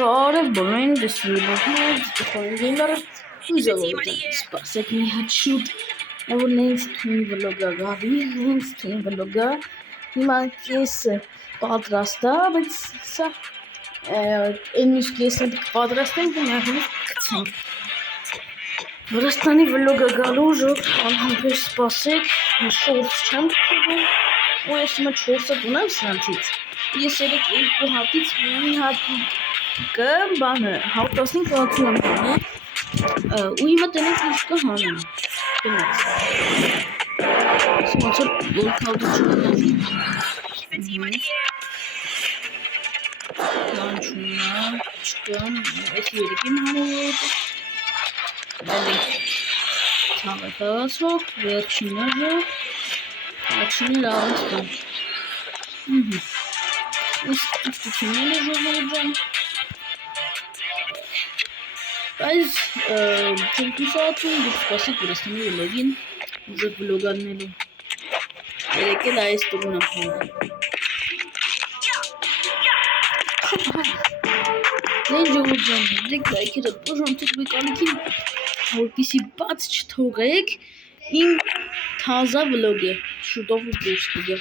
Çağrı Brain Distributed Gamer Spasek մի հատ շուտ որ նենց թույն վլոգա գավի նենց թույն վլոգա հիմա կեսը պատրաստա բայց սա այն միշտ կեսը պատրաստենք ու նահանք կցենք Վրաստանի վլոգա գալու ժոտ անհամբեր սպասեք շորց չեմ կգում ու ես հիմա 4-ը գունեմ սրանցից ես երեք երկու հատից մի հատ Կը բանը հատասնին կացում եմ ու հիմա տնենք ինչ կհանեմ գնաց սմացը բոլքավդություն կանչունա չկան ես երիկին հանով բալի թաղակացող վերջիները աչին լավից բան ես ուսկությունել է ժողորջան Բայց չենք ուսատում, դուք սպասիք Վրաստանի վլոգին, ուժեք վլոգ աննելու, երեկել այս տուրուն ապհանել։ Նեն ժողորջան, դեք լայքերը բոժան թողվեք ալիքին, որպիսի բաց չթողեք իմ թազա վլոգը, շուտով ու դուրս կգա։